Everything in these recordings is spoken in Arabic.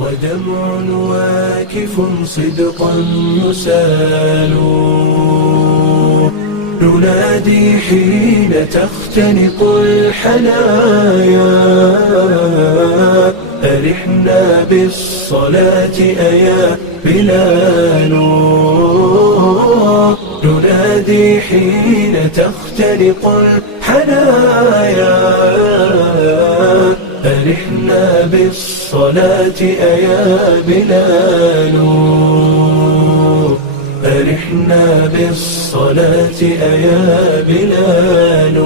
ودمع واكف صدقا يسال، ننادي حين تختنق الحنايا، أرحنا بالصلاة أيا بلال، ننادي حين تختنق الحنايا، أرحنا بالصلاة أيا بلال، أرحنا بالصلاة أيا بلال.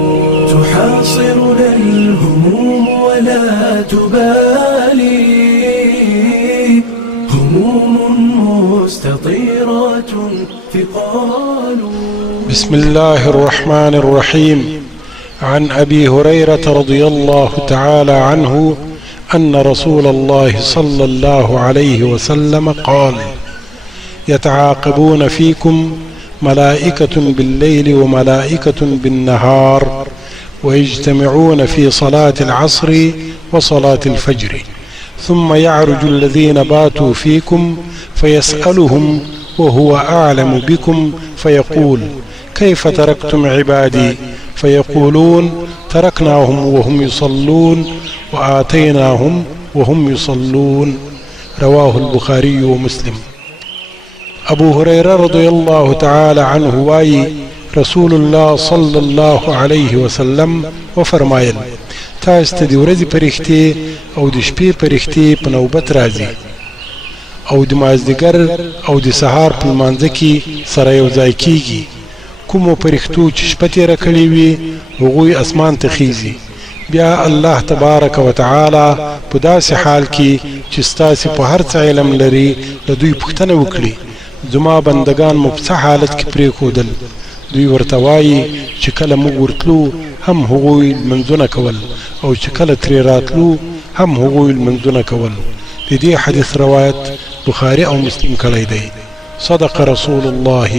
تحاصرنا الهموم ولا تبالي، هموم مستطيرات ثقال. بسم الله الرحمن الرحيم. عن أبي هريرة رضي الله تعالى عنه أن رسول الله صلى الله عليه وسلم قال: يتعاقبون فيكم ملائكة بالليل وملائكة بالنهار، ويجتمعون في صلاة العصر وصلاة الفجر، ثم يعرج الذين باتوا فيكم فيسألهم وهو أعلم بكم فيقول: كيف تركتم عبادي؟ فيقولون: تركناهم وهم يصلون وآتيناهم وهم يصلون. رواه البخاري ومسلم. أبو هريرة رضي الله تعالى عنه واي رسول الله صلى الله عليه وسلم وفرمایل: تاسو د ورځې پرښتې او د شپې پرښتې په نوبت راځي، او د مازدیګر او د سهار په لمانځه کې سره یو ځای کیږي. کومو پرښتو چې شپه تېره کړې وي هغوی اسمان ته خیزي، بیا الله تبارک وتعالی په داسې حال کې چې ستاسې په هر څه علم لري له دوی پوښتنه وکړي: زما بندگان مو په څه حالت کې پرېښودل؟ دوی ورته وایي چې کله موږ ورتلو هم هغوی لمنځونه کول، او چې کله ترې راتلو هم هغوی لمنځونه کول. د دې حدیث روایت بخاري او مسلم کړی دی. صدق رسول الله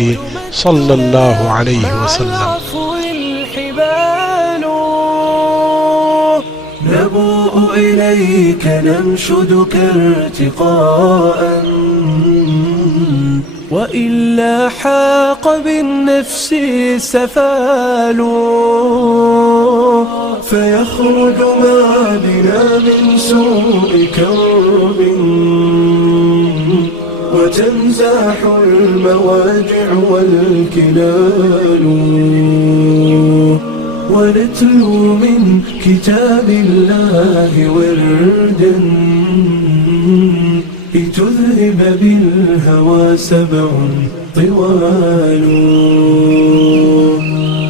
صلى الله عليه وسلم. نبوء إليك ننشدك ارتقاء، وإلا حاق بالنفس سفال، فيخرج ما بنا من سوء كرب، وتنزاح المواجع والكلال، ونتلو من كتاب الله وردا، لتذهب بالهوى 7 طوال،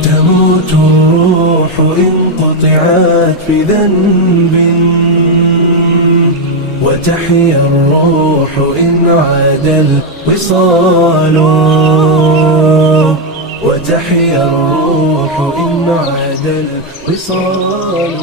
تموت الروح إن قطعت بذنب، وتحيا الروح إن عاد الوصال، وتحيا الروح إن عاد الوصال.